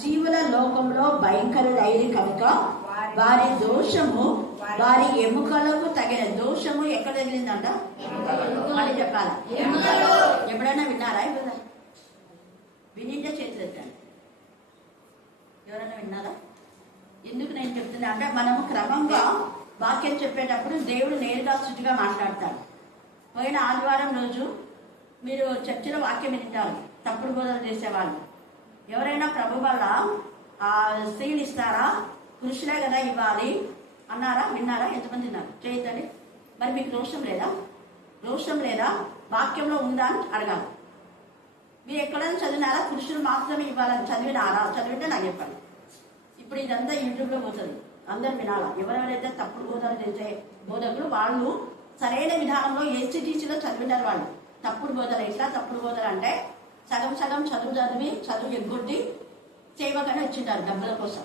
జీవుల లోకంలో భయంకరులైరి కనుక వారి దోషము వారి ఎముకలకు తగిన దోషము ఎక్కడ తగిలిందంట? మళ్ళీ చెప్పాలి. ఎప్పుడైనా విన్నారా ఇప్పుడు? వినింటే ఎవరైనా విన్నారా? ఎందుకు నేను చెప్తున్నా? అంటే మనము క్రమంగా వాక్యం చెప్పేటప్పుడు దేవుడు నేరుగా శుచిగా మాట్లాడతాడు. పోయిన ఆదివారం రోజు మీరు చర్చిలో వాక్యం వింటారు తప్పుడు బోధన చేసేవాళ్ళు. ఎవరైనా ప్రభు వల్ల ఆ స్త్రీలు ఇస్తారా? పురుషులే కదా ఇవ్వాలి. అన్నారా? విన్నారా? ఎంతమంది విన్నారు చేయొద్దండి మరి మీకు రోషం లేదా? రోషం లేదా? వాక్యంలో ఉందా అని అడగాలి. మీరు ఎక్కడైనా చదివినారా? పురుషులు మాత్రమే ఇవ్వాలని చదివినారా? చదివితే నాకు చెప్పండి. ఇప్పుడు ఇదంతా యూట్యూబ్లో పోతుంది. అందరు వినాలా? ఎవరెవరైతే తప్పుడు బోధనలు చేసే బోధకులు వాళ్ళు సరైన విధానంలో ఏసీటీసీలో చదివినారు వాళ్ళు. తప్పుడు బోధన ఎట్లా? తప్పుడు బోధన అంటే సగం సగం చదువు చదివి చదువు ఎగ్గొట్టి సేవకనే వచ్చింటారు డబ్బుల కోసం.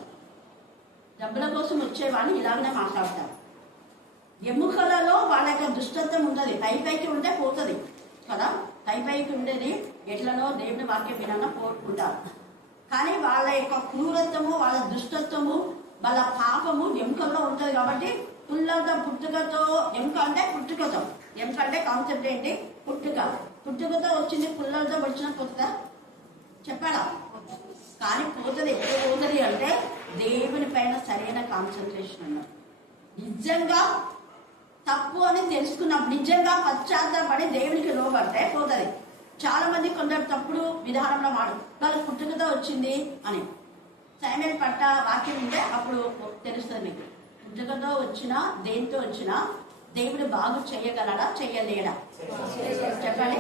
డబ్బుల కోసం వచ్చేవాడిని ఇలాగనే మాట్లాడతారు. ఎముకలలో వాళ్ళ యొక్క దుష్టత్వం ఉండదు. పైపైకి ఉంటే పోతుంది కదా? పైపైకి ఉండేది ఎట్లనో దేవుని వాక్యం వినన్నా పోగొట్టుకుంటారు కానీ వాళ్ళ యొక్క క్రూరత్వము వాళ్ళ దుష్టత్వము వాళ్ళ పాపము ఎముకల్లో ఉంటుంది కాబట్టి పుల్లతో పుట్టుకతో ఎముక అంటే పుట్టుకతో. ఎముక అంటే కాన్సెప్ట్ ఏంటి? పుట్టుక. పుట్టుకతో వచ్చింది పుల్లలతో వచ్చిన పోతుందా చెప్పాలా కానీ పోతుంది ఎప్పుడు పోతుంది అంటే దేవుని పైన సరైన కాన్సన్ట్రేషన్ ఉన్నది నిజంగా తప్పు అని తెలుసుకున్నప్పుడు నిజంగా పశ్చాత్తాపడి దేవునికి లోబడితే పోతుంది. చాలా మంది కొందరు తప్పుడు విధానంలో వాడు వాళ్ళ పుట్టుకతో వచ్చింది అని. సైమన్ పట్ట వాక్యం ఉంటే అప్పుడు తెలుస్తుంది మీకు. పుట్టుకతో వచ్చినా దేంతో వచ్చినా దేవుడు బాగు చేయగలడా? చేయలేడా? చెప్పండి.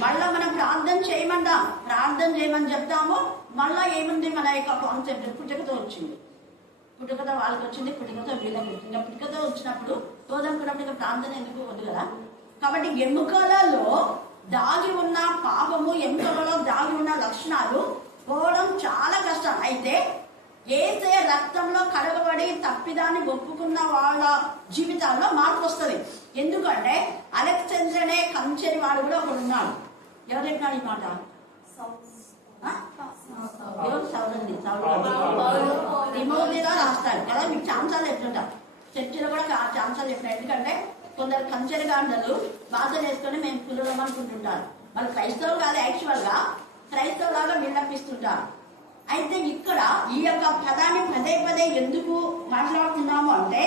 మళ్ళా మనం ప్రార్థన చేయమన్నా ప్రార్థన చేయమని చెప్తాము. మళ్ళా ఏముంది? మన యొక్క కాన్సెప్ట్ పుట్టుకతో వచ్చింది. పుట్టుకతో వాళ్ళకి వచ్చింది పుట్టుకతో వీళ్ళకి వచ్చింది. పుట్టుకతో వచ్చినప్పుడు తోదనుకున్నప్పుడు ప్రార్థన ఎందుకు వద్దు కదా? కాబట్టి ఎముకలలో దాగి ఉన్న పాపము ఎముకలలో దాగి ఉన్న లక్షణాలు పోవడం చాలా కష్టం. అయితే ఏసే రక్తంలో కడగబడి తప్పిదాన్ని ఒప్పుకున్న వాళ్ళ జీవితాల్లో మార్పు వస్తుంది. ఎందుకంటే అలెక్సాండర్ అనే కంచెరి వాడు కూడా ఒకడు ఉన్నాడు. ఎవరు చెప్పినాడు ఈ మాట? ఎవరు రాస్తారు కదా మీకు ఛాన్సాలు ఎట్లుంటా చర్చిలో కూడా ఛాన్సాలు చెప్పిన. ఎందుకంటే కొందరు కంచెరి గాండలు బాధలు వేసుకొని మేము పిల్లలం అనుకుంటుంటారు వాళ్ళు క్రైస్తవులు కాదు యాక్చువల్గా క్రైస్తవులాగా విన్నపిస్తుంటారు. అయితే ఇక్కడ ఈ యొక్క పదాన్ని పదే పదే ఎందుకు మాట్లాడుతున్నాము అంటే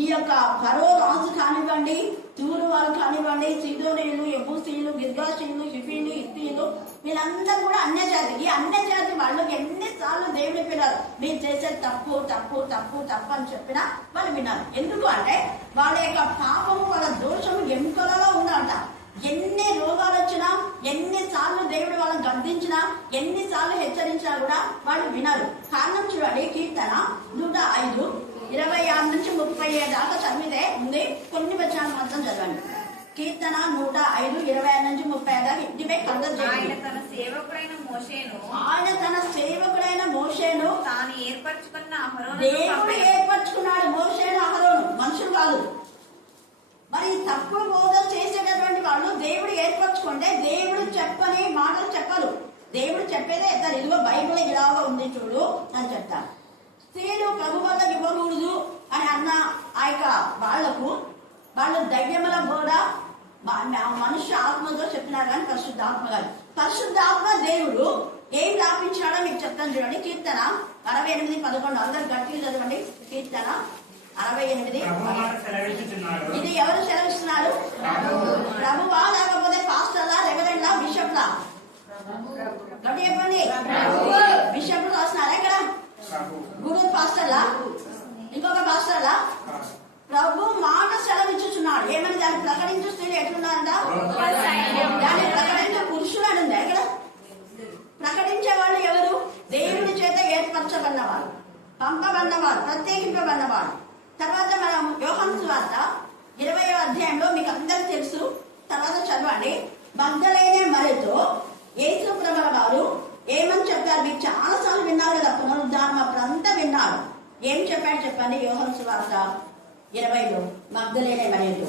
ఈ యొక్క ఫరో రాజు కానివ్వండి తూరు వారు కానివ్వండి సిదోనీలు ఎబుసీలు గిర్గాసీలు హిఫీలు ఇస్తీలు వీళ్ళందరూ కూడా అన్య జాతి ఈ అన్య జాతి వాళ్ళకి ఎన్నిసార్లు దేవుని పిల్లలు మీరు చేసే తప్పు తప్పు తప్పు తప్పు అని చెప్పినా వాళ్ళు విన్నారు ఎందుకు అంటే వాళ్ళ యొక్క పాపము వాళ్ళ దోషము ఎముకలలో ఉందంట. ఎన్ని రోగాలు వచ్చినా ఎన్నిసార్లు దేవుడు వాళ్ళని గద్దించినా ఎన్నిసార్లు హెచ్చరించినా కూడా వాళ్ళు వినరు. కారణం చూడండి కీర్తన నూట ఐదు ఇరవై ఆరు నుంచి ముప్పై ఏడు దాకా చదివితే ఉంది. కొన్ని వచనాలు మాత్రం చదవండి. కీర్తన నూట ఐదు ఇరవై ఆరు నుంచి ముప్పై ఐదు దాకా ఇంటిపై కలర్ ఆయన తన సేవకుడైన మోషేను ఆయన తన సేవకుడైన మోషేను తాను ఏర్పరచుకున్న దేవుడు. ఏర్పరచుకున్నాడు మోషేను అహరోను. మనుషులు కాదు. మరి తప్పుడు బోధన చేసేటటువంటి వాళ్ళు దేవుడు ఏర్పరచుకుంటే దేవుడు చెప్పని మాటలు చెప్పరు. దేవుడు చెప్పేదే తను ఇదిగో బైబిల్ ఇలాగా ఉంది చూడు అని చెప్తారు స్త్రీలు ప్రభు వల్ల ఇవ్వకూడదు అని అన్న ఆ యొక్క వాళ్ళకు వాళ్ళు దయ్యముల బోధ మనుష్య ఆత్మతో చెప్పినారు కానీ పరిశుద్ధాత్మ గారు పరిశుద్ధాత్మ దేవుడు ఏం రాపించాడో మీకు చెప్తాను చూడండి. కీర్తన అరవై ఎనిమిది పదకొండు అందరు గట్టిగా చదవండి. కీర్తన అరవై ఎనిమిది. ఇది ఎవరు సెలవిస్తున్నారు? ప్రభువా లేకపోతే పాస్టర్లా రెవరెండ్లా బిషప్లా? గట్టి చెప్పండి. బిషప్ రాస్తున్నారా ఇక్కడ. గురు పాస్టర్లా? ఇంకొక పాస్టర్లా? ప్రభు మాట సెలవిచ్చుచున్నాడు. ఏమని దాన్ని ప్రకటించు స్త్రీలు ఎట్లున్నారంట దాన్ని ప్రకటించే పురుషులు అని ఉందా ఇక్కడ? ప్రకటించే వాళ్ళు ఎవరు? దేవుని చేత ఏర్పరచబడినవారు పంపబడినవారు ప్రత్యేకింపబడినవారు తర్వాత మనం యోహన్ సువార్త ఇరవై అధ్యాయంలో మీకు అందరికి తెలుసు. తర్వాత చదవండి. భక్తులైన మరితో యేసు ప్రభల వారు ఏమని చెప్పారు? మీకు చాలా సార్లు విన్నారు కదా పునరుద్ధానం అప్పుడంతా విన్నారు. ఏం చెప్పాడు చెప్పండి యోహన్ సువార్త ఇరవైలో? ఏం చెప్పగలరు?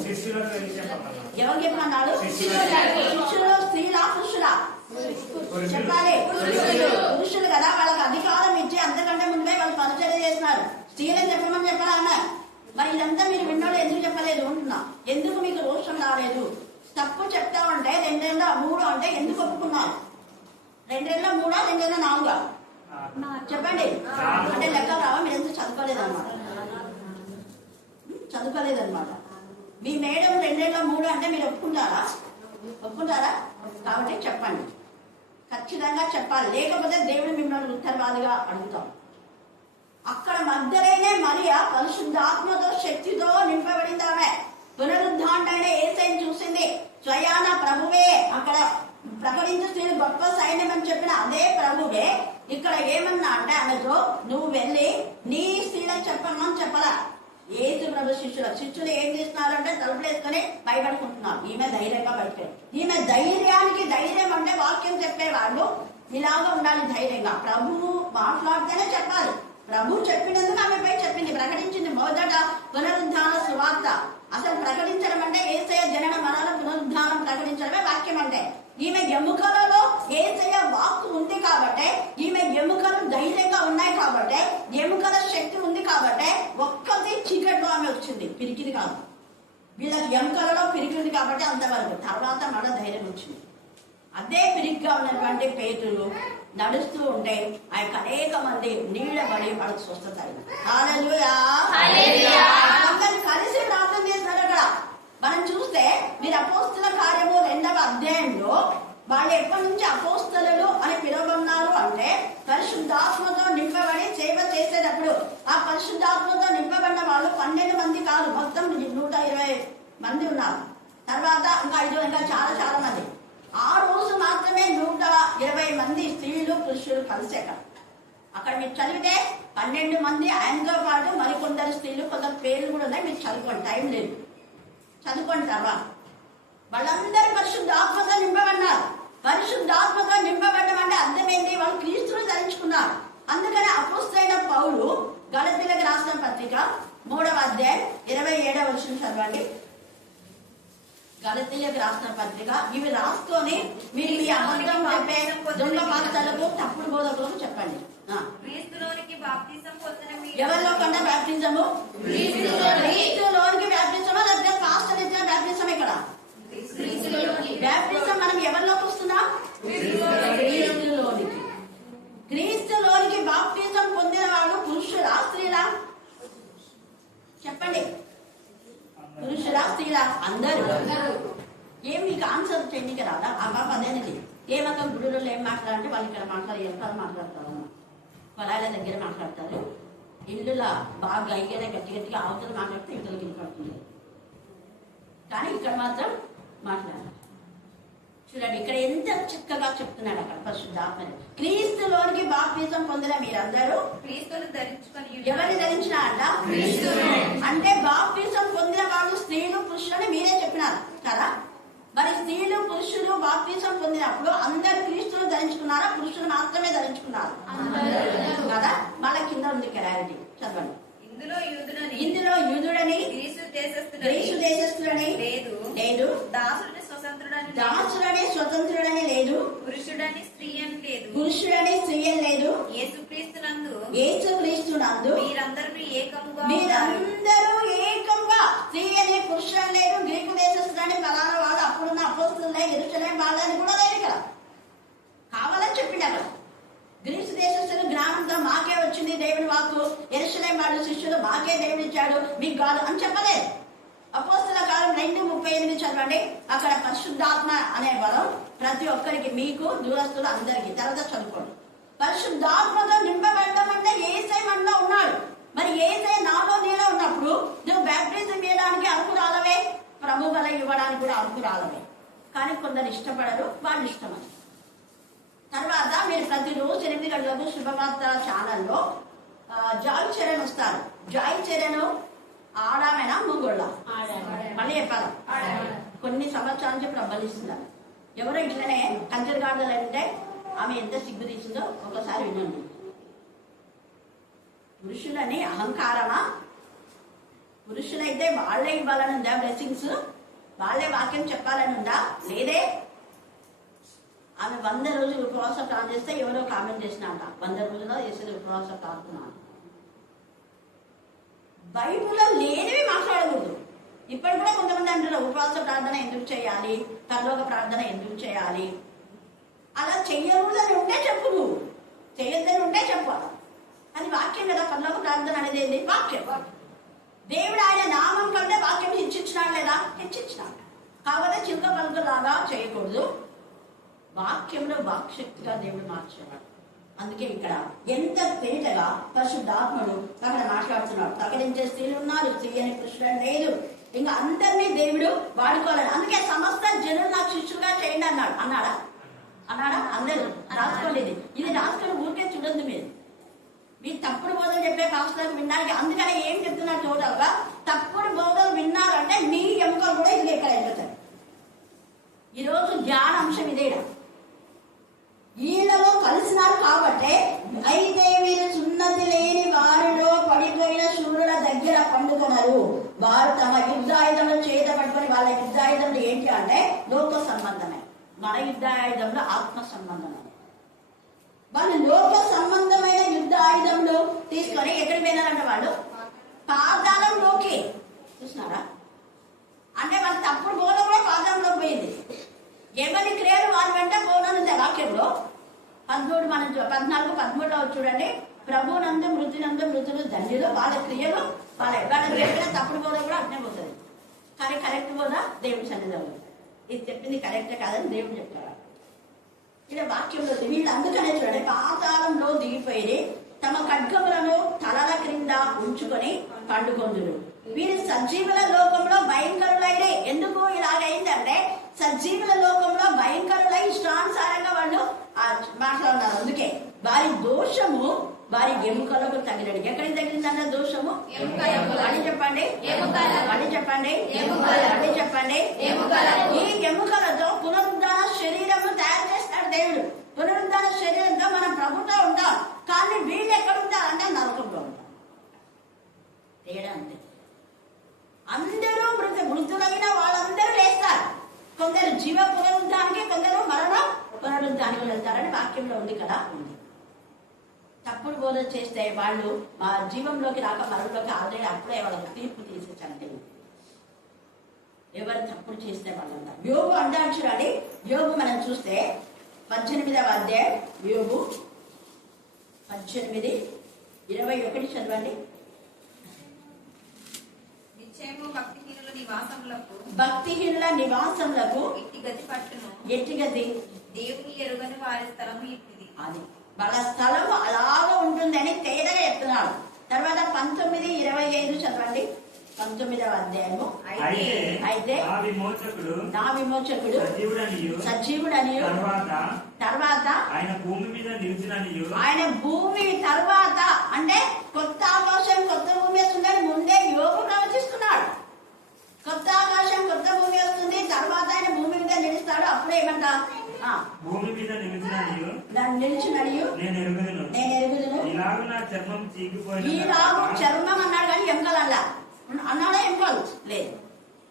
ఎవరు చెప్పమన్నాడు? శిష్యులు. స్త్రీలా పురుషులు. చెప్పాలి. పురుషులు. కదా వాళ్ళకి అధికారం ఇచ్చి అంతకంటే ముందే వాళ్ళు పరిచయం చేస్తున్నారు స్త్రీలను చెప్పమని చెప్పరా అన్న మరి ఇదంతా మీరు విన్నోళ్ళు ఎందుకు చెప్పలేదు అంటున్నా. ఎందుకు మీకు రోషం రాలేదు? తప్పు చెప్తా ఉంటే రెండేళ్ళ మూడు అంటే ఎందుకు ఒప్పుకున్నారు రెండేళ్ళ మూడా రెండేళ్ళ నాలుగా? చెప్పండి. అంటే లెక్క రావా? మీరు ఎందుకు చదువుకోలేదన్నమాట? చదువుకోలేదన్నమాట. మీ మేడం రెండేళ్ళ మూడు అంటే మీరు ఒప్పుకుంటారా? ఒప్పుకుంటారా? కాబట్టి చెప్పండి. ఖచ్చితంగా చెప్పాలి. లేకపోతే దేవుడు మిమ్మల్ని ఉత్తరవాదిగా అడుగుతాం. అక్కడ మధ్యలోనే మరియా పరిశుద్ధాత్మతో శక్తితో నింపబడింది ఆమె పునరుద్ధాండైన ఏసైని చూసింది. స్వయాన ప్రభువే అక్కడ ప్రకటించు స్త్రీలు గొప్ప సైన్యం అని చెప్పిన అదే ప్రభువే ఇక్కడ ఏమన్నా అంటే ఆమెతో నువ్వు వెళ్ళి నీ స్త్రీలకు చెప్పమని చెప్పలా? ఏసు ప్రభు శిష్యులు శిష్యులు ఏం చేస్తున్నారు అంటే తలుపులు భయపడుకుంటున్నారు. ఈమె ధైర్యంగా బయటకు ఈమె ధైర్యానికి ధైర్యం అంటే వాక్యం చెప్పేవాళ్ళు ఇలాగా ఉండాలి ధైర్యంగా. ప్రభువు మాట్లాడితేనే చెప్పాలి. ప్రభు చెప్పినందుకు ఆమెపై చెప్పింది. ప్రకటించింది మొదట పునరుద్ధాన సువార్త. అసలు ప్రకటించడం అంటే ఏసయ జనన మరణ పునరుద్ధానం ప్రకటించడమే వాక్యం అంటే. ఈమె ఎముకలలో ఏసయ వాక్కు ఉంది కాబట్టి ఈమె ఎముకలు ధైర్యంగా ఉన్నాయి కాబట్టి ఎముకల శక్తి ఉంది కాబట్టి ఒక్కది చీకట్లో ఆమె వచ్చింది. పిరికిది కాదు. వీళ్ళకి ఎముకలలో పిరికింది కాబట్టి అంతవరకు. తర్వాత మళ్ళీ ధైర్యం వచ్చింది. అదే పిరిగ్గా ఉన్నటువంటి పేతులు నడుస్తూ ఉంటే ఆ యొక్క అనేక మంది నీళ్ళబడి వాళ్ళకి స్వస్థత కలిసి ప్రార్థన చేస్తున్నారు అక్కడ. మనం చూస్తే మీరు అపోస్తుల కార్యము రెండవ అధ్యాయంలో వాళ్ళు ఎప్పటి నుంచి అపోస్తలు అని పిలువబడినారు అంటే పరిశుద్ధాత్మతో నింపబడి సేవ చేసేటప్పుడు ఆ పరిశుద్ధాత్మతో నింపబడిన వాళ్ళు పన్నెండు మంది కాదు మొత్తం నూట ఇరవై మంది ఉన్నారు. తర్వాత ఇంకా ఐదు ఇంకా చాలా చాలా మంది. ఆ రోజు మాత్రమే నూట ఇరవై మంది స్త్రీలు పురుషులు కలిసి అక్కడ అక్కడ మీరు చదివితే పన్నెండు మంది ఆయనతో పాటు మరికొందరు స్త్రీలు కొంత పేర్లు కూడా ఉన్నాయి మీరు చదువుకోండి టైం లేదు. చదువుకోండి తర్వాత. వాళ్ళందరూ పరిశుద్ధాత్మతో నింపబడినారు. పరిశుద్ధాత్మతో నింపబడడం అంటే అర్థమైంది వాళ్ళు క్రీస్తులు ధరించుకున్నారు. అందుకని అపుస్తైన పౌలు గలతీలకు రాసిన పత్రిక మూడవ అధ్యాయం ఇరవై ఏడవ వచ్చిన చదవండి. గలతీలకు రాసిన పత్రిక. ఇవి రాసుకొని మీరు అబద్ధం చెప్పే పాత్రలకు తప్పుడు బోధకులకు చెప్పండి. ఎవరిలో కన్నా బ్యాప్టిజము క్రీస్తులోనికి. బ్యాప్టిజమా లేకపోతే పాస్టర్ ఇచ్చిన బ్యాప్టిజం ఇక్కడ? బ్యాప్టిజం మనం ఎవరిలోకి వస్తున్నాం క్రీస్తులోనికి. క్రీస్తులోనికి బాప్టిజం పొందిన వాళ్ళు పురుషులా స్త్రీలా చెప్పండి. పురుషులా స్త్రీలా అందరూ ఏం నీకు ఆన్సర్ చేయడానికి రాదా? ఆ బాబు అదేనది ఏమక్క గుడిలో ఏం మాట్లాడాలంటే వాళ్ళు ఇక్కడ మాట్లాడారు ఎంత మాట్లాడతారు పొలాల దగ్గర మాట్లాడతారు. ఇల్లులా బాగా గైగైనా గట్టి గట్టిగా అవతల మాట్లాడితే ఇతరులకు వినపడుతుంది. కానీ ఇక్కడ మాత్రం మాట్లాడాలి. చూడండి ఇక్కడ ఎంత చక్కగా చెప్తున్నాడు అక్కడ పరిశుద్ధాత్మని. క్రీస్తులోనికి బాప్తిజం పొందిన మీరందరూ క్రీస్తును ధరించుకొని ఎవరిని ధరించిన అంట అంటే బాప్తిజం పొందిన వాళ్ళు స్త్రీలు పురుషులని మీరే చెప్పినారు కదా? మరి స్త్రీలు పురుషులు బాప్తిజం పొందినప్పుడు అందరు క్రీస్తులు ధరించుకున్నారా? పురుషులు మాత్రమే ధరించుకున్నారు కదా? మళ్ళీ కింద ఉంది క్లారిటీ చదవండి. ఇందులో యుధుడని గ్రీసు దేశస్థుడని. లేదు. లేదు. లేదు. దాసుడని స్వతంత్రుడని లేదు. పురుషుడని స్త్రీ అని లేదు. పురుషుడని స్త్రీ అని లేదు యేసుక్రీస్తునందు ఏసు క్రీస్తునందు మీరందరూ ఏకముగా. మీరందరూ ఏకంగా స్త్రీ అని పురుషుడు లేదు. గ్రీకు దేశస్తులని ఫలానా వాడు అప్పుడున్న అపోస్తులే ఎరుసలేం వాళ్ళని కూడా లేదు ఇక్కడ. కావాలని చెప్పిండు అక్కడ గ్రీసు దేశస్తులు గ్రామంతో మాకే వచ్చింది దేవుడి వాక్కు. ఎరుసలేం వాళ్ళు శిష్యులు మాకే దేవుడు ఇచ్చాడు. మీకు కాదు అని చెప్పలేదు. అపోస్తుల కాలం రెండు ముప్పై ఎనిమిది చదవండి. అక్కడ పరిశుద్ధాత్మ అనే బలం ప్రతి ఒక్కరికి మీకు దూరస్తులు అందరికి. తర్వాత చదువుకోండి. పరిశుద్ధాత్మతో నింపబడడం అంటే ఏసై మనలో ఉన్నాడు. మరి ఏసై నాలో నీలో ఉన్నప్పుడు నువ్వు బ్యాప్టిజం ఇవ్వడానికి అర్హురాలవే? ప్రభు వల్ల ఇవ్వడానికి కూడా అర్హురాలవే. కానీ కొందరు ఇష్టపడరు వాళ్ళు ఇష్టమని తర్వాత మీరు ప్రతిరోజు ఎనిమిది గంటలకు శుభవార్త ఛానల్లో ఆ, జాయ్ చరణ్ వస్తారు. జాయ్ చరణ్ ఆడామైనా? మొగుళ్ళ? మళ్ళీ చెప్పాలి? కొన్ని సంవత్సరాల నుంచి ప్రబలిస్తున్నారు ఎవరో ఇట్లనే కంచెల గార్డెలు అంటే ఆమె ఎంత సిగ్గు తీసిందో ఒకసారి వినండి. పురుషులని అహంకారమా? పురుషులైతే వాళ్ళే ఇవ్వాలని ఉందా బ్లెస్సింగ్స్ వాళ్ళే వాక్యం చెప్పాలని ఉందా లేదే. ఆమె వంద రోజులు ఉపవాస ప్రార్థన చేస్తే ఎవరో కామెంట్ చేసినట. వంద రోజుల్లో చేసేది ఉపవాస ప్రార్థన. బైబిల్లో లేనివి మాట్లాడకూడదు. ఇప్పుడు కూడా కొంతమంది అంటారు ఉపవాస ప్రార్థన ఎందుకు చేయాలి? పరలోక ప్రార్థన ఎందుకు చేయాలి? అలా చెయ్యకూడదని ఉంటే చెప్పు. నువ్వు చెయ్యొద్దని ఉంటే చెప్పాలి అది వాక్యం కదా పరలోక ప్రార్థన అనేది ఏంది? వాక్యం. దేవుడు ఆయన నామం కంటే వాక్యం హెచ్చించినాడు లేదా? హెచ్చించినాడు కాబట్టి చిలుక పలుకలాగా చేయకూడదు. వాక్యంలో వాక్శక్తిగా దేవుడు మార్చేవాడు. అందుకే ఇక్కడ ఎంత తేటగా పరిశుద్ధాత్ముడు అక్కడ మాట్లాడుతున్నాడు. ప్రకటించే స్త్రీలు ఉన్నారు చెయ్యని అని కృష్ణుడు లేదు. ఇంకా అందరినీ దేవుడు వాడుకోవాలని. అందుకే సమస్త జనులు నాకు శిష్యులుగా చేయండి అన్నాడు. అన్నాడా? అన్నాడా? అందరూ. రాసుకోండి ఇది ఇది రాసుకొని ఊరికే చూడొద్దు మీరు. మీరు తప్పుడు బోధలు చెప్పే పాస్టర్లకు వినడానికి అందుకనే ఏం చెప్తున్నారు టోటల్ తప్పుడు బోధలు విన్నారంటే మీ ఎముకలు కూడా ఇది ఎక్కడ వెళ్ళిపోతాయి ఈరోజు ధ్యాన అంశం ఇదేడా? కాబట్టే అయితే వీరు సున్నతి లేని వారిలో పడిపోయిన సూర్యుల దగ్గర పండుకొనరు. వారు తమ యుద్ధాయుధంలో చేత పట్టుకొని వాళ్ళ యుద్ధాయుధంలో ఏంటి అంటే లోక సంబంధమే. మన యుద్ధాయుధంలో ఆత్మ సంబంధమే. వాళ్ళు లోక సంబంధమైన యుద్ధ ఆయుధంలో తీసుకొని ఎక్కడికి పోయినారంట వాళ్ళు? పాతాళంలోకి. చూసినారా? అంటే వాళ్ళ తప్పుడు బోధం కూడా పాతాళంలో పోయింది. ఎవరి క్రియలు వాళ్ళ వెంట పోననుంది వాక్యంలో? పదమూడు మనం పద్నాలుగు పదమూడులో చూడండి. ప్రభునందు మృతినందు మృతులు దండిలో వాళ్ళ క్రియలు వాళ్ళ వాళ్ళ చెప్పిన తప్పుడు బోధ కూడా అట్నే పోతుంది. కానీ కరెక్ట్ బోధ దేవుడి సన్నిధం ఇది చెప్పింది కరెక్ట్ కాదని దేవుడు చెప్తాడు. ఇలా వాక్యంలో వీళ్ళు అందుకనే చూడండి పాతాళంలో దిగిపోయి తమ ఖడ్గములను తలల క్రింద ఉంచుకొని పండుకొందురు. వీరు సజీవుల లోకంలో భయంకరులైన ఎందుకు ఇలాగైందంటే సజీవుల లోకంలో భయంకరులై ఇష్టానుసారంగా వాళ్ళు ఆ మాట్లాడున్నారు అందుకే. వారి దోషము వారి ఎముకలకు తగినది ఎక్కడికి తగిలిందన్న దోషము. అని చెప్పండి. అని చెప్పండి. అని చెప్పండి. ఈ ఎముకలతో పునరుద్ధాన శరీరము తయారు చేస్తాడు దేవుడు. పునరుద్ధాన శరీరంతో మనం ప్రభుత్వం ఉంటాం. కానీ వీళ్ళు ఎక్కడ ఉంటారంటే నరకంలో ఉంటాం తేడా అంతే. అందరూ మృత మృతులైన వాళ్ళందరూ లేస్తారు కొందరు జీవ పునరుద్ధానికి కొందరు మరణ పునరుద్ధానికి వెళ్తారని వాక్యంలో ఉంది కదా? ఉంది. తప్పుడు బోధ చేస్తే వాళ్ళు మా జీవంలోకి రాక మరణంలోకి ఆల్రెడీ అప్పుడే వాళ్ళకి తీర్పు తీసేసాను దేవుడు ఎవరు తప్పుడు చేస్తే వాళ్ళంతా? యోగు అంటాడు చూడండి యోగు మనం చూస్తే పద్దెనిమిదవ అధ్యాయం యోగు పద్దెనిమిది ఇరవై ఒకటి చదవండి. భక్తిహీనుల నివాసములకు ఇట్టి గతి పట్టును. ఎట్టిగది దేవుని ఎరుగని వారి స్థలము ఇట్టిది. అది. వాళ్ళ స్థలం అలాగా ఉంటుందని తేదగా చెప్తున్నాడు. తర్వాత పంతొమ్మిది ఇరవై ఐదు చదవండి. పంతొమ్మిదవ అధ్యాయము. అయితే విమోచకుడు నా విమోచకుడు సజీవుడనియు సజీవుడని తర్వాత తర్వాత ఆయన భూమి మీద నిలిచిననియు. ఆయన భూమి తర్వాత అంటే కొత్త ఆకాశం కొత్త భూమి వస్తుందని ముందే యోగు ప్రవచిస్తున్నాడు. కొత్త ఆకాశం కొత్త భూమి వస్తుంది తర్వాత ఆయన భూమి మీద నిలుస్తాడు. అప్పుడు ఏమంట ఆ, భూమి మీద నిలిచిననియు నన్ను నిలిచినడియు నేను ఎరుగుదును. నేను ఎరుగుదును. ఇలాగు నా చర్మం చర్మం అన్నాడు కానీ అన్నాడా లేదు.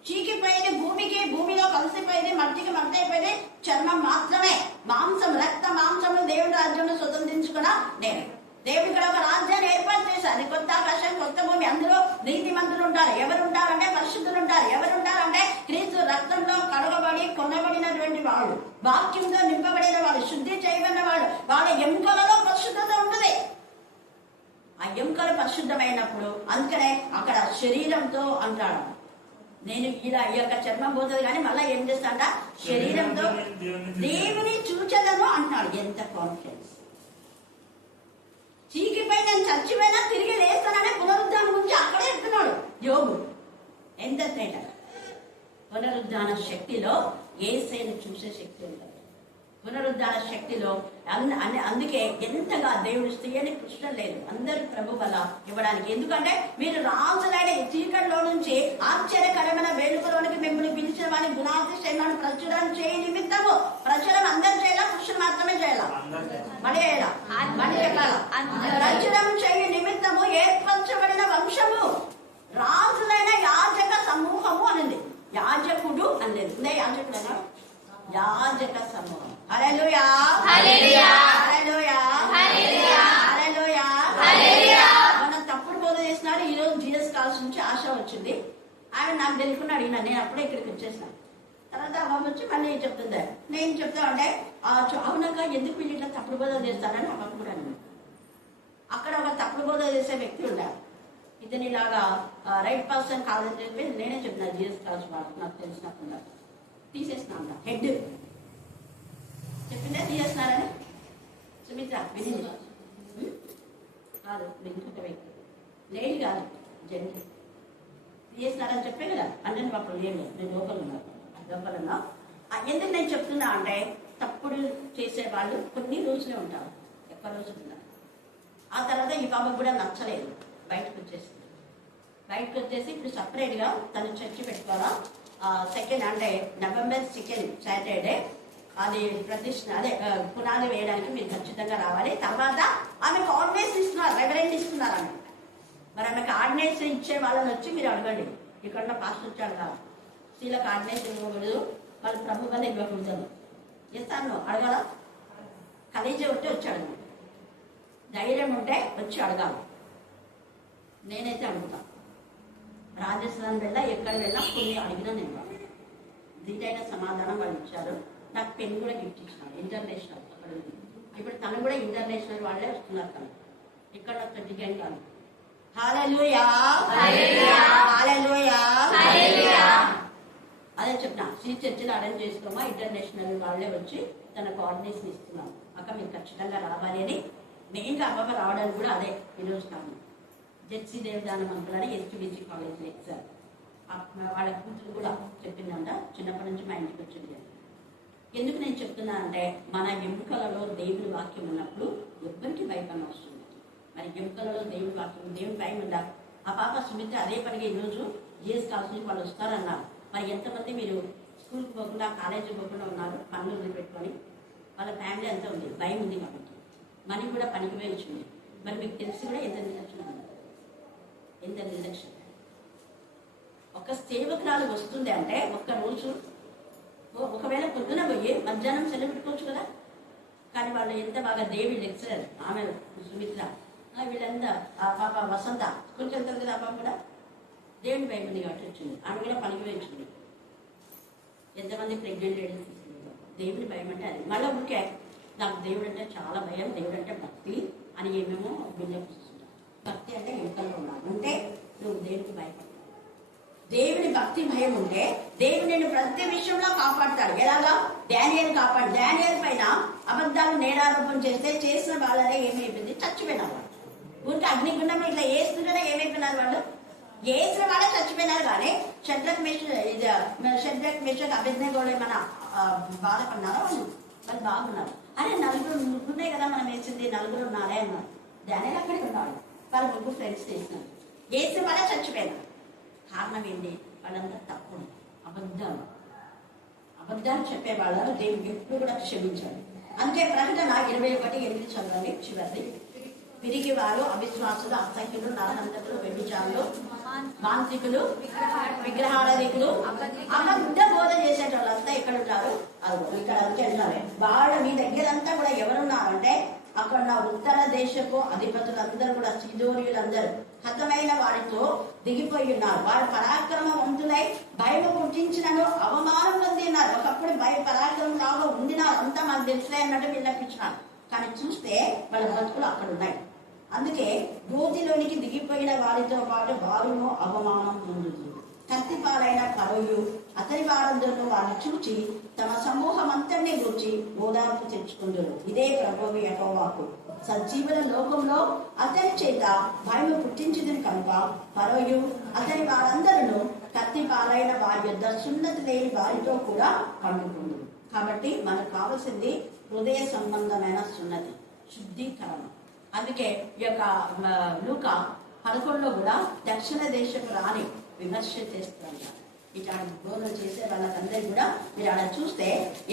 చీకిపోయింది భూమికి భూమిలో కలిసిపోయింది మట్టికి మట్టి అయిపోయింది. చర్మం మాత్రమే. మాంసం రక్త మాంసము దేవుడి రాజ్యంలో స్వతంత్రించుకున్న నేను. దేవుడు ఇక్కడ ఒక రాజ్యాన్ని ఏర్పాటు చేశారు. అది కొత్త ఆకాశం కొత్త భూమి అందులో నీతి మంత్రులు ఉంటారు. ఎవరు ఉంటారంటే పరిశుద్ధులు ఉంటారు. ఎవరు ఉంటారంటే క్రీస్తు రక్తంలో కడగబడి కొనబడినటువంటి వాళ్ళు. వాక్యంతో నింపబడిన వాళ్ళు శుద్ధి చేయబడిన వాళ్ళు. వాళ్ళ ఎముకలలో పరిశుద్ధత ఉంటుంది. ఆ ఎముకలు పరిశుద్ధమైనప్పుడు అందుకనే అక్కడ శరీరంతో అంటాడు. నేను ఇలా ఈ యొక్క చర్మం పోతుంది కానీ మళ్ళీ ఏం చేస్తాడ శరీరంతో దేవుని చూచదను అంటున్నాడు ఎంత కాన్ఫిడెన్స్ నేను చచ్చిపోయినా తిరిగి లేస్తాననే పునరుద్ధానం గురించి అక్కడే చెప్తున్నాడు యోగు ఎంత తేట పునరుద్ధాన శక్తిలో ఏసైని చూసే శక్తి ఉంటుంది? పునరుద్ధాన శక్తిలో అందుకే ఎంతగా దేవుడు స్త్రీ అని కృష్ణ లేదు. అందరు ప్రభు వల్ల ఇవ్వడానికి. ఎందుకంటే మీరు రాజులైన ఈ చీకటిలో నుంచి ఆశ్చర్యకరమైన వేడుకలోనికి మిమ్మల్ని పిలిచిన వారి గుణాతిశయాలను ప్రచురం చేయ నిమిత్తము ప్రచురం అందరు చేయాలా? పురుషులు మాత్రమే చేయాలా? మడి చేయాలా? చెప్పాలా? ప్రచురం చేయ నిమిత్తము ఏర్పరచబడిన వంశము. రాజులైన యాజక సమూహము అనింది. యాజకుడు అనేది. ఉందే యాజకుడు అన్నాడు యాజక సమూహం. హల్లెలూయా. హల్లెలూయా. హల్లెలూయా. హల్లెలూయా. హల్లెలూయా. హల్లెలూయా. మనం తప్పుడు బోధ చేసినాడు ఈ రోజు జీఎస్ కాల్స్ నుంచి ఆశ వచ్చింది. ఆయన నాకు తెలియకుండా అడిగినా నేను అప్పుడే ఇక్కడికి వచ్చేసాను. తర్వాత అమ్మ వచ్చి మళ్ళీ చెప్తుంది నేను చెప్తా అంటే అవునక్క ఎందుకు వీళ్ళు ఇట్లా తప్పుడు బోధ చేస్తారని అమ్మ కూడా అక్కడ ఒక తప్పుడు బోధ చేసే వ్యక్తి ఉండాలి. ఇతని ఇలాగా రైట్ పర్సన్ కాదని చెప్పి నేనే చెప్పిన జీఎస్ కాల్స్ వాళ్ళు నాకు తెలిసినప్పుడు తీసేసిన హెడ్ చెప్పిందే తీసేస్తున్నారని? సుమిత్ర వినింది. ఉం? కాదు ఇంకొక వ్యక్తి లేడీ కాదు జెంట్ తీసేస్తున్నారని చెప్పే కదా అంటే అప్పుడు లేవు నేను లోపల ఉన్నాను లోపల ఉన్నా. ఎందుకు నేను చెప్తున్నా అంటే తప్పుడు చేసే వాళ్ళు కొన్ని రోజులే ఉంటారు. ఎక్కువ రోజులు ఉన్నారు ఆ తర్వాత ఈ బాబుకి కూడా నచ్చలేదు. బయటకు వచ్చేసింది. బయటకు వచ్చేసి ఇప్పుడు సపరేట్గా తను చర్చి పెట్టుకోవాలా? సెకండ్ అంటే నవంబర్ సెకండ్ సాటర్డే అది ప్రతిష్ట అదే పునాది వేయడానికి మీరు ఖచ్చితంగా రావాలి. తర్వాత ఆమెకు ఆర్డినెన్స్ ఇస్తున్నారు రెవరెంట్ ఇస్తున్నారు ఆమె. మరి ఆమెకు ఆర్డినేషన్ ఇచ్చే వాళ్ళని వచ్చి మీరు అడగండి. ఇక్కడ పాస్ట్ వచ్చాడు కాదు. స్త్రీలకు ఆర్డినేషన్ ఇవ్వకూడదు వాళ్ళు ప్రభు ఇవ్వకూడదు. ఇస్తాను అడగాల? ఖలీజ ఉంటే వచ్చి అడగండి. ధైర్యం ఉంటే వచ్చి అడగాలి. నేనైతే అడుగుతాను రాజస్థాన్ వెళ్ళా ఎక్కడ వెళ్ళా కొన్ని అడిగినా నేను రాను. దీటైన సమాధానం వాళ్ళు ఇచ్చారు. నాకు పెన్ కూడా గిఫ్ట్ ఇచ్చినారు ఇంటర్నేషనల్ అక్కడ ఇప్పుడు తను కూడా ఇంటర్నేషనల్ వాళ్ళే వస్తున్నారు తను. ఇక్కడ డిజైన్ కాదు. హల్లెలూయా! హల్లెలూయా. అదే చెప్తా శ్రీ చర్చిలో అరేంజ్ చేసుకోమా ఇంటర్నేషనల్ వాళ్ళే వచ్చి తన కోఆర్డినేషన్ ఇస్తున్నాం అక్క మీరు ఖచ్చితంగా రావాలి అని. మెయిన్గా అబ్బాబా రావడానికి కూడా అదే ఈరోజు కాదు జెర్సీ దేవదానం అంకులని ఎస్టీబీసీ కాలేజ్ లెక్చర్ వాళ్ళ కూతురు కూడా చెప్పిందంట చిన్నప్పటి నుంచి మా ఇంటికి వచ్చింది ఎందుకు నేను చెప్తున్నా అంటే మన ఎముకలలో దేవుని వాక్యం ఉన్నప్పుడు ఎవ్వరికి భయపడిన వస్తుంది మరి ఎముకలలో దేవుని వాక్యం దేవుని భయం ఉందా? ఆ పాప సుమిత్ర అదే పనిగా ఈరోజు జిఎస్ కాల్స్ నుంచి వాళ్ళు వస్తారన్నారు. మరి ఎంతమంది మీరు స్కూల్కి పోకుండా కాలేజీకి పోకుండా ఉన్నారు? పనులు వదిలిపెట్టుకొని వాళ్ళ ఫ్యామిలీ అంతా ఉంది. భయం ఉంది కాబట్టి. మనీ కూడా పనికి వేయించింది మరి మీకు తెలిసి కూడా ఎంత నిర్లక్ష్యం ఎంత నిర్లక్ష్యం ఒక సేవకురాలు వస్తుంది అంటే ఒక్క రోజు ఓ- ఒకవేళ పొద్దున పోయి మధ్యాహ్నం సెలవు పెట్టుకోవచ్చు కదా? కానీ వాళ్ళు ఎంత బాగా దేవి లెక్చరర్ ఆమె సుమిత్ర వీళ్ళంతా ఆ పాప వసంత స్కూల్కి వెళ్తారు కదా ఆ పాప కూడా? దేవుని భయపడి కాబట్టి వచ్చింది. ఆమె కూడా పనికి పోయి ఎంతమంది ప్రెగ్నెంట్ లేడీస్ దేవుని భయం అంటే అది. మళ్ళీ ఊరికే నాకు దేవుడు అంటే చాలా భయం దేవుడు అంటే భక్తి అని ఏమేమో విన్నపిస్తుంటాం భక్తి అంటే ఎంతలో ఉండాలి ఉంటే నువ్వు దేవునికి భయపడతావు. దేవుని భక్తి భయం ఉంటే దేవుడు నేను ప్రతి విషయంలో కాపాడతాడు. ఎలాగా? డానియల్ కాపాడు. డానియల్ పైన అబద్ధాలు నేరారోపణ చేస్తే చేసిన వాళ్ళనే ఏమైపోయింది? చచ్చిపోయినారు వాళ్ళు. ఊరికి అగ్నిగుండం ఇట్లా వేస్తుంటేనే ఏమైపోయినారు వాళ్ళు? వేసిన వాళ్ళే చచ్చిపోయినారు కానీ షడ్రక్ మిషన్ ఇది షడ్రక్ మిషన్ అభిజ్ఞ కూడా ఏమైనా ఆ, వాళ్ళు? వాళ్ళు బాగున్నారు. అరే నలుగురు ఉన్నాయి కదా మనం వేసింది నలుగురు ఉన్నారే అన్నారు. డానియల్ అక్కడికి ఉన్నాడు వాళ్ళ ముగ్గురు ఫ్రెండ్స్ చేసినారు చేసిన వాళ్ళే చచ్చిపోయినారు. కారణం ఏంటి? వాళ్ళంతా తప్పుడు అబద్ధాలు. అబద్ధాలు చెప్పే వాళ్ళను దేవుడు ఎప్పుడు కూడా క్షమించాలి. అంతే ప్రకటన ఇరవై ఒకటి ఎనిమిది చదవండి చివరిది. తిరిగి వారు అవిశ్వాసులు అసహ్యులు నరహంతకులు వెండిచారులు మాంత్రికులు విగ్రహారాధికులు అబద్ధ బోధ చేసేటోళ్ళంతా ఎక్కడ ఉంటారు? అది ఇక్కడ అంతే అంటారు. వాళ్ళ మీ దగ్గర అంతా కూడా ఎవరున్నారంటే అక్కడ ఉత్తర దేశపు అధిపతులందరూ కూడా సిదోరియులందరూ హతమైన వారితో దిగిపోయి ఉన్నారు. వారు పరాక్రమవంతులై భయం పుట్టించినను అవమానం పొందినారు. ఒకప్పుడు భయ పరాక్రమం లాగా ఉండినారు. అంతా మాకు తెలుసులే అన్నట్టు విన్నపించినారు కానీ చూస్తే వాళ్ళ బ్రతుకులు అక్కడ ఉన్నాయి. అందుకే గోతిలోనికి దిగిపోయిన వారితో పాటు వారును అవమానం పొందుతుంది కత్తి పాలైన పరయు అతని వారందరూ వారిని చూచి తమ సమూహం అంతటిని గురించి ఓదార్పు తెచ్చుకుంటారు ఇదే ప్రభు యహోవాకు. సజీవుల లోకంలో అతని చేత భయం పుట్టించింది కనుక పరోయు అతని వారందరూ కత్తి పాలైన వారి యొద్ద సున్నతి లేని వారితో కూడా పండుకుంది కాబట్టి మనకు కావాల్సింది హృదయ సంబంధమైన సున్నతి శుద్ధీకరణ. అందుకే ఈ యొక్క లూక పదకొండులో కూడా దక్షిణ దేశపు రాణి విమర్శ చేస్తున్నారు ఇట్లాంటి బోధన చేసే వాళ్ళకందరికీ కూడా మీరు అలా చూస్తే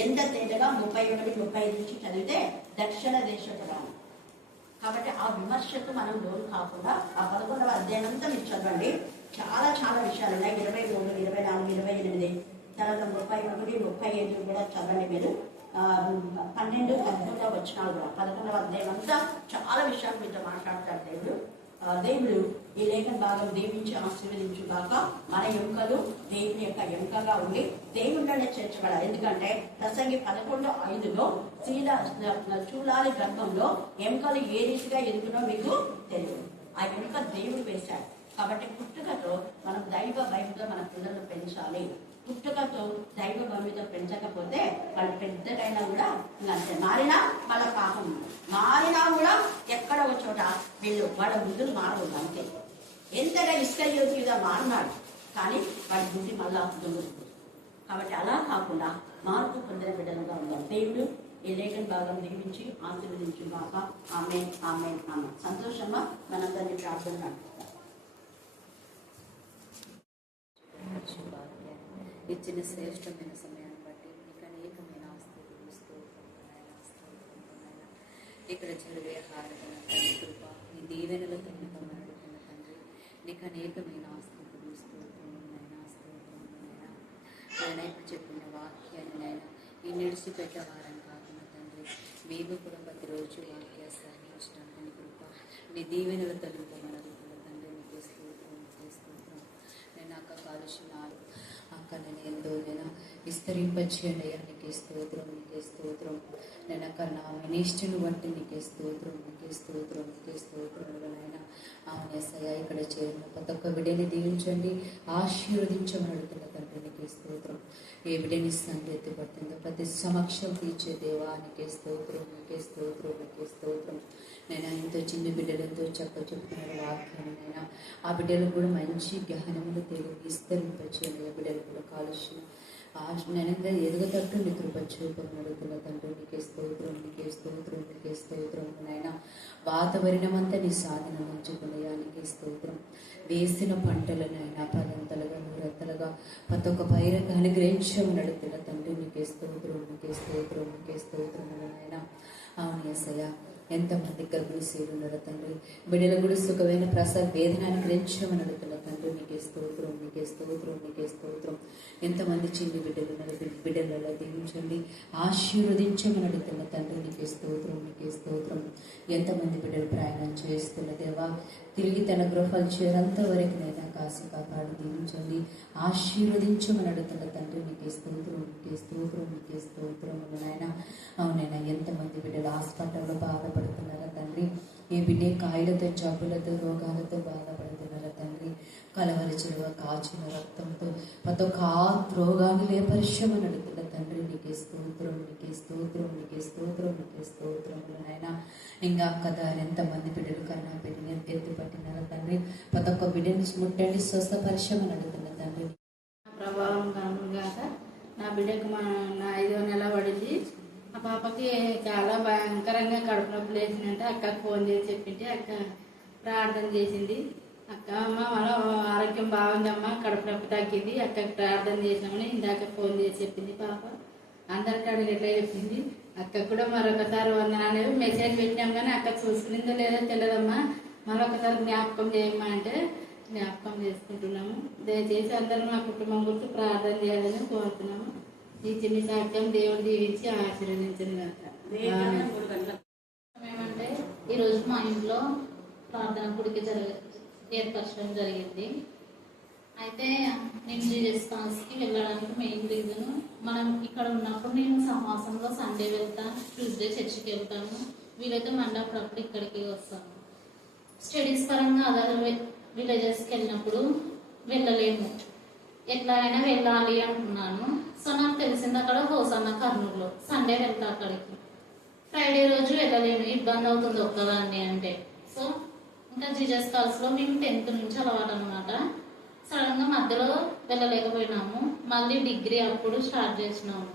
ఎంత తేటగా ముప్పై ఒకటి ముప్పై ఐదు నుంచి చదివితే దక్షిణ దేశపు రాని కాబట్టి ఆ విమర్శకు మనం లోన్ కాకుండా ఆ పదకొండవ అధ్యాయం అంతా మీరు చదవండి. చాలా చాలా విషయాలు ఉన్నాయి. ఇరవై మూడు ఇరవై నాలుగు ఇరవై ఎనిమిది. తర్వాత ముప్పై ఒకటి ముప్పై ఐదు కూడా చదవండి మీరు. పన్నెండు పదకొండవ వచ్చినాలు కూడా. పదకొండవ అధ్యాయం అంతా చాలా విషయాలు మీతో మాట్లాడతారు దేవుడు. దేవుడు ఈ లేఖన భాగం దీవించి ఆశీర్వదించుగాక మన ఎముకలు దేవుని యొక్క ఎముకగా ఉండి దేవుళ్ళనే చేర్చబడాలి. ఎందుకంటే ప్రసంగి పదకొండు ఐదులో సీదా చూలాలి గర్భంలో ఎముకలు ఏ రీతిగా ఎదుగునో మీకు తెలియదు. ఆ ఎముక దేవుడు వేశాడు. కాబట్టి పుట్టుకతో మనం దైవ భయంతో మన పిల్లలు పెంచాలి. పుట్టుకతో దైవ భూమితో పెంచకపోతే వాళ్ళు పెద్దకైనా కూడా నచ్చ అంతే. మారినా వాళ్ళ పాపం. మారినా కూడా ఎక్కడ ఒక చోట వీళ్ళు వాళ్ళ బుద్ధులు మారవు అంతే. ఎంతగా ఇస్కయోగిగా మారినాడు. కానీ వాడి బుద్ధి మళ్ళా దొంగతుంది కాబట్టి అలా కాకుండా మార్పు పొందిన బిడ్డలుగా ఉండాలి దేవుడు ఈ లేఖన భాగం దీవించి ఆశీర్వదించు బాక ఆమె ఆమె ఆమె సంతోషంగా మనందరినీ ప్రార్థన నడుపుతాం ఇచ్చిన శ్రేష్టమైన సమయాన్ని బట్టి మీకు అనేకమైన ఆస్తులు స్తోత్రములైన ఇక్కడ జరిగే ఆరాధన కృప ఈ దీవెనలతో నీకు అనేకమైన ఆస్తులు స్తోత్రములైన స్తోత్రములైన ఆయన ఇప్పుడు చెప్పిన వాక్యాన్ని నాయన ఈ నిడిచిపెట్ట వారం కాకుండా తండ్రి. మేము కూడా ప్రతిరోజు వాక్య ఇష్టాన్ని కృప నీ దీవెనలతో నింపబడుతున్న తండ్రి నీకు స్తోత్రం నీకు స్తోత్రం. నేను అక్క కాలుష్యం అక్క నేను ఎంతో నేను విస్తరింపచేయండి అయ్యా. నీకే స్తోత్రం నీకే స్తోత్రం. నేను అక్క నా మినిస్ట్రీని బట్టి నీకే స్తోత్రం నీకే స్తోత్రం నీకే స్తోత్రం నాయన. అవును ఇక్కడ చేరిన ప్రతి ఒక్క బిడ్డని దీవించండి. ఆశీర్వదించమని అడుగుతున్న తండ్రి నీకే స్తోత్రం. ఏ బిడ్డని సండి ఎత్తిపడుతుందో ప్రతి సమక్షం తీర్చే దేవా నీకే స్తోత్రం నీకే స్తోత్రం నీకే స్తోత్రం. నేను ఎంతో చిన్న బిడ్డలు ఎంతో చక్క చెప్తున్నారు వాక్యాన్ని ఆ బిడ్డలకు కూడా మంచి జ్ఞానములు తెలుగు విస్తరింపచేయండి ఆ బిడ్డలు కూడా కాలుష్యం ఆశ నేను ఎదుగుతట్టు నీ కృప చూపని అడుగుతున్న తండ్రి నీకే స్తోత్రం నీకే స్తోత్రం నీకే స్తోత్రం నాయన వాతావరణమంతా నీ సాధన ఉంచుకున్నాయా నీకే స్తోత్రం. వేసిన పంటలనైనా పదంతలుగా నూరంతలుగా ప్రతి ఒక్క పైరకు అనుగ్రహించమని అడుగుతున్న తండ్రి నీకే స్తోత్రం నీకే స్తోత్రం నీకే స్తోత్రం నాయన అవును ఎస్సయ్య ఎంతమంది గర్భిణీ సేవలు తండ్రి. బిడ్డలు కూడా సుఖమైన ప్రసాద్ వేదన అనుగ్రహించమని అడుగుతున్న స్తోత్రం నీకే స్తోత్రం నీకే స్తోత్రం. ఎంతమంది చిన్ని బిడ్డలు బిడ్డలలో దీవించండి. ఆశీర్వదించమని అడుగుతున్న తండ్రి నీకే స్తోత్రం నీకే స్తోత్రం. ఎంతమంది బిడ్డలు ప్రయాణం చేస్తున్న దేవా తిరిగి తన గృహాలు చేరంత వరకు నైనా కాసి కాపాడు దీవించండి. ఆశీర్వదించమని అడుగుతున్న తండ్రి నీకే స్తోత్రం నీకే స్తోత్రం నీకే స్తోత్రం నాయన. అవునైనా ఎంతమంది బిడ్డలు హాస్పిటల్లో బాధపడుతున్నారా తండ్రి? ఏ బిడ్డే కాయలతో జబ్బులతో రోగాలతో బాధపడుతున్నారా తండ్రి? కలవరి చెరువ కాచిన రక్తంతో ప్రతి ఒక్క లే పరిశ్రమ లేపరిశ్యమని అడుగుతున్న తండ్రి నీకే స్తోత్రం నీకే స్తోత్రం నీకే స్తోత్రం నీకే స్తోత్రం నాయన. ఇంకా కదా ఎంతమంది బిడ్డలు కన్నా బిడ్డని ఎత్తి పట్టినారా తండ్రి. ప్రతి ఒక్క బిడ్డని ముట్టండి స్వస్థపరిశ్యమని అడుగుతున్న తండ్రి ప్రభావం కాక నా బిడ్డకు మా నా ఐదో నెల పడింది. ఆ పాపకి చాలా భయంకరంగా కడుపు నొప్పులు వేసిందంటే అక్కకు ఫోన్ చేసి చెప్పింటే అక్క ప్రార్థన చేసింది. అక్క అమ్మ మన ఆరోగ్యం బాగుందమ్మా కడుపు నొప్పి తగ్గింది అక్కకి ప్రార్థన చేసినామని ఇందాక ఫోన్ చేసి చెప్పింది పాప. అందరికీ అడిగి ఎట్లా చెప్పింది? అక్క కూడా మరొకసారి వందనాలు. మెసేజ్ పెట్టినాం కానీ అక్క చూసుకునిందో లేదో తెలియదమ్మా మరొకసారి జ్ఞాపకం చేయమ్మా అంటే జ్ఞాపకం చేసుకుంటున్నాము. దయచేసి అందరూ మా కుటుంబం గురించి ప్రార్థన చేయాలని కోరుతున్నాము. ఈ చిన్న సాక్ష్యం దేవుడు దీవించి గంటల ఏమంటే ఈరోజు మా ఇంట్లో ప్రార్థన గుడికి జరగ ఏర్పరచడం జరిగింది. అయితే నేను జీజస్ కాన్స్కి వెళ్ళడానికి మెయిన్ రీజన్ మనం ఇక్కడ ఉన్నప్పుడు నేను సమాసంలో సండే వెళ్తాను ట్యూస్డే చర్చికి వెళ్తాను వీలైతే మండే అప్పుడప్పుడు ఇక్కడికి వస్తాను. స్టడీస్ పరంగా అదర్ విలేజెస్కి వెళ్ళినప్పుడు వెళ్ళలేము. ఎట్లా అయినా వెళ్ళాలి అంటున్నాను. సో నాకు తెలిసింది అక్కడ హోసన్న కర్నూలులో. సండే వెళ్తా అక్కడికి. ఫ్రైడే రోజు వెళ్ళలేను. ఇబ్బంది అవుతుంది ఒక్కదాన్ని అంటే. సో ఇంకా జీజస్ కాల్స్లో మేము టెన్త్ నుంచి అలవాటు అనమాట సడన్గా మధ్యలో వెళ్ళలేకపోయినాము. మళ్ళీ డిగ్రీ అప్పుడు స్టార్ట్ చేసినాము.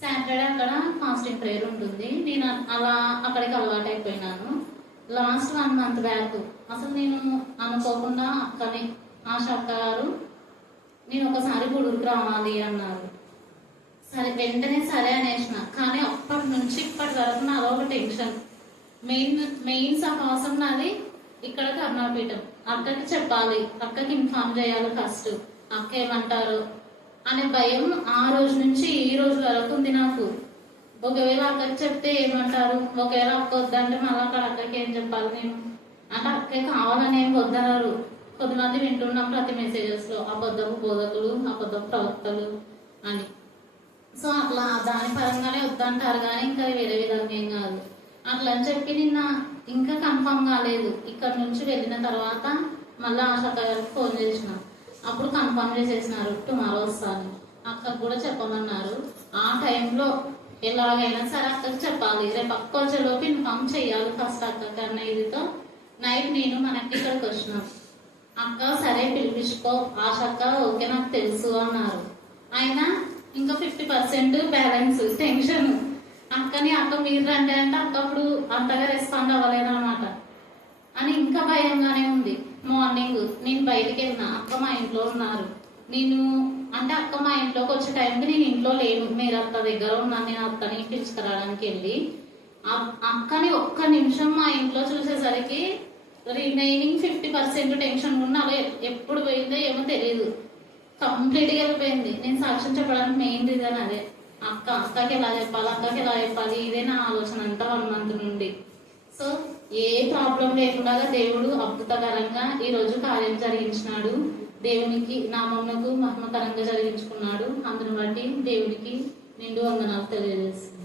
సాటర్డే అక్కడ ఫాస్టింగ్ ప్రేయర్ ఉంటుంది. నేను అలా అక్కడికి అలవాటు అయిపోయినాను. లాస్ట్ వన్ మంత్ బ్యాక్ అసలు నేను అనుకోకుండా అక్కని ఆశ అక్క గారు నేను ఒకసారి గుడికి రావాలి అన్నారు. సరే వెంటనే సరే అనేసిన. కానీ అప్పటి నుంచి ఇప్పటి వరకు నాలో ఒక టెన్షన్. మెయిన్ మెయిన్ సహవాసం నాది ఇక్కడ కర్ణాపీఠం అక్కకి చెప్పాలి. అక్కకి ఇన్ఫార్మ్ చేయాలి ఫస్ట్ అక్క ఏమంటారు అనే భయం ఆ రోజు నుంచి ఈ రోజు వరకు ఉంది నాకు. ఒకవేళ అక్కకి చెప్తే ఏమంటారు? ఒకవేళ అక్క వద్దంటే మళ్ళీ అక్కడ అక్కకి ఏం చెప్పాలి నేను అంటే అక్కకి కావాలని ఏం వద్దనరు కొంతమంది వింటున్నాం ప్రతి మెసేజెస్లో. అబద్ధపు బోధకులు అబద్ధపు ప్రవక్తలు అని. సో అట్లా దాని పరంగానే వద్దంటారు కానీ ఇంకా వేరే విధంగా ఏం కాదు. అట్లా అని చెప్పి నిన్న ఇంకా కన్ఫర్మ్ కాలేదు. ఇక్కడ నుంచి వెళ్ళిన తర్వాత మళ్ళీ ఆశా గారికి ఫోన్ చేసిన. అప్పుడు కన్ఫామ్ చేసేసినారు టుమారో వస్తాను. అక్కకు కూడా చెప్పమన్నారు. ఆ టైంలో ఎలాగైనా సరే అక్కకి చెప్పాలి. రేపు అక్క వచ్చేలోపు ఇన్ఫామ్ చెయ్యాలి ఫస్ట్ అక్కకి అన్న ఇదితో. నైట్ నేను మనకి ఇక్కడికి వచ్చినాం. అక్క సరే పిలిపించుకో. ఆశక్క ఓకే నాకు తెలుసు అన్నారు. అయినా ఇంకా ఫిఫ్టీ పర్సెంట్ బ్యాలెన్స్ టెన్షన్ అక్కని అక్క మీరు రండి అంటే అక్క అప్పుడు అంతగా రెస్పాండ్ అవ్వలేదు అనమాట అని ఇంకా భయంగానే ఉంది. మార్నింగ్ నేను బయటికి వెళ్ళిన. అక్క మా ఇంట్లో ఉన్నారు. నేను అంటే అక్క మా ఇంట్లోకి వచ్చే టైంకి నేను ఇంట్లో లేను. మీరు అత్త దగ్గర ఉన్నాను నేను అత్తని పిలుచుకురావడానికి వెళ్ళి. అక్కని ఒక్క నిమిషం మా ఇంట్లో చూసేసరికి రిమైనింగ్ ఫిఫ్టీ పర్సెంట్ టెన్షన్ ఉన్న అలా ఎప్పుడు పోయిందో ఏమో తెలియదు కంప్లీట్గా వెళ్ళిపోయింది. నేను సాక్ష్యం చెప్పడానికి మెయిన్ రీజన్ అదే. అక్క అక్కకి ఎలా చెప్పాలి అక్కకి ఎలా చెప్పాలి ఇదే నా ఆలోచన అంతా వన్ మంత్ నుండి. సో ఏ ప్రాబ్లం లేకుండా దేవుడు అద్భుతకరంగా ఈ రోజు కార్యం జరిగించినాడు. దేవునికి నామమునకు మహిమకరంగా జరిగించుకున్నాడు. అందుని బట్టి దేవునికి నిండు వందనాలు తెలియజేస్తాను